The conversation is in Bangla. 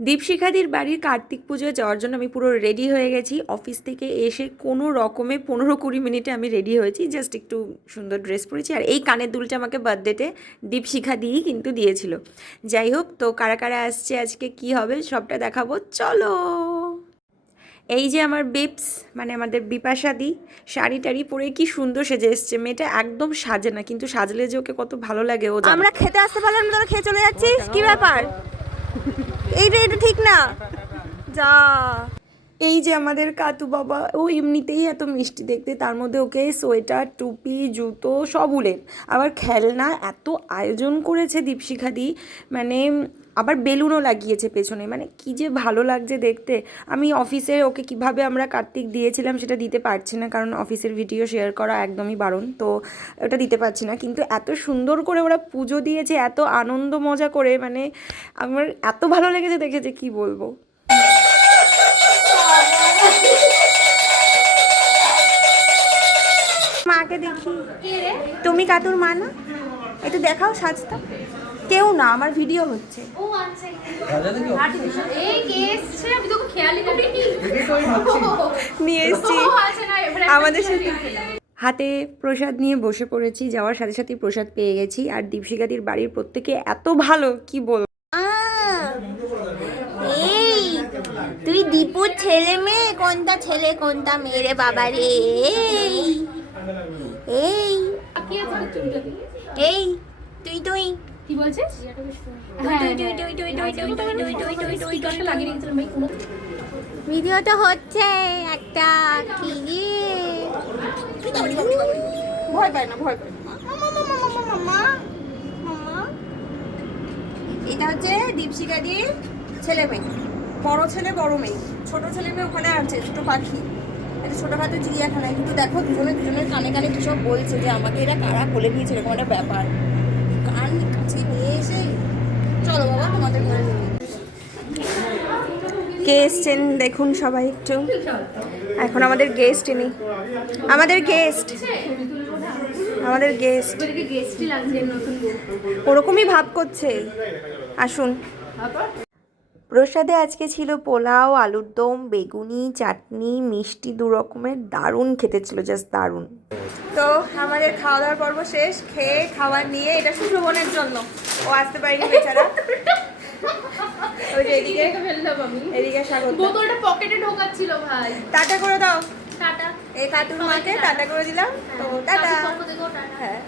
দীপশিখাদির বাড়ির কার্তিক পুজোয় যাওয়ার জন্য আমি পুরো রেডি হয়ে গেছি। অফিস থেকে এসে কোনো রকমে 15-20 মিনিটে আমি রেডি হয়েছি, জাস্ট একটু সুন্দর ড্রেস পরেছি। আর এই কানের দুলটা আমাকে বার্থডেতে দীপশিখা দিয়েই কিন্তু দিয়েছিল। যাই হোক, তো কারা কারা আসছে আজকে, কি হবে সবটা দেখাবো, চলো। এই যে আমার বিপস, মানে আমাদের বিপাশাদি, শাড়ি টাড়ি পরে কি সুন্দর সেজে এসছে। মেয়েটা একদম সাজে না, কিন্তু সাজলে যে ওকে কত ভালো লাগে ও জানে। আমরা খেতে আসতে পারলাম না, তোরা খেয়ে চলে যাচ্ছিস, কি ব্যাপার? এইটা ঠিক না, যা। এই যে আমাদের কাতু বাবা, ও এমনিতেই এত মিষ্টি দেখতে, তার মধ্যে ওকে সোয়েটার, টুপি, জুতো সব উলের, আবার খেলনা এত আয়োজন করেছে দীপশিখাদি, মানে আবার বেলুনও লাগিয়েছে পেছনে, মানে কি যে ভালো লাগছে দেখতে। আমি অফিসে ওকে কিভাবে আমরা কার্তিক দিয়েছিলাম সেটা দিতে পারছি না, কারণ অফিসের ভিডিও শেয়ার করা একদমই বারণ, তো ওটা দিতে পারছি না। কিন্তু এত সুন্দর করে ওরা পুজো দিয়েছে, এত আনন্দ মজা করে, মানে আমার এত ভালো লেগেছে দেখেছে, কি বলবো। মাকে দেখি, তুমি কাতুর মা না? একটু দেখাও সাজটা। কেউ না, আমার ভিডিও হচ্ছে। ও আচ্ছা, এই কে এসেছে? আমি তো খেয়ালই করিনি। নিয়ে এসেছি ও আচ্ছা, না এবারে আমাদের সাথে। হাতে প্রসাদ নিয়ে বসে পড়েছি, যাওয়ার সাথে সাথেই প্রসাদ পেয়ে গেছি। আর দীপশিখাদির বাড়ির প্রত্যেকে এত ভালো, কি বলবো। এই তুই দীপুর ছেলে মেয়ে, কোনটা ছেলে কোনটা মেয়ে রে বাবা রে? এই কি আছে চুলটা? এই তুই তুই কি বলছিস? স্টিকারটা লাগিয়ে রেখেছিলাম ভাই কোনো। ভিডিও তো হচ্ছে একটা, কি ভয় পায় না, ভয় পায় না। এটা হচ্ছে দীপশিখাদির ছেলে মেয়ে, বড় ছেলে বড় মেয়ে, ছোট ছেলে মেয়ে ওখানে আছে, ছোট পাখি, একটা ছোটখাটো চিড়িয়াখানায়। কিন্তু দেখো দুজনের কানে কানে কি সব বলছে যে আমাকে এরা কারা কোলে নিয়েছে, এরকম একটা ব্যাপার। কান কাছে নিয়ে এসে চলো বাবা তোমাদের ঘরে। কে এসছেন দেখুন সবাই একটু। এখন আমাদের গেস্ট, ইনি আমাদের গেস্ট, আমাদের গেস্ট। এবারে গেস্টই লাগছে নতুন বউ। ওরকমই ভাব করছে, আসুন। প্রসাদে আজকে ছিল পোলাও, আলুর দম, বেগুনি, চাটনি, মিষ্টি, 2 রকমের, দারুণ খেতে ছিল, জাস্ট দারুণ। তো আমাদের খাওয়া দাওয়ার পর্ব শেষ। খেয়ে খাবার নিয়ে, এটা সুশোভনের জন্য, ও আসতে পারিনি বেচারা। ওই যে এদিকে ফেললাম আমি, এদিকে স্বাগত। বোতলটা পকেটে ঢোকাচ্ছিল ভাই। টাটা করে দাও, টাটা। এই কার্টুন মাকে টাটা করে দিলাম। তো টাটা। পক্ষ থেকেও টাটা। হ্যাঁ।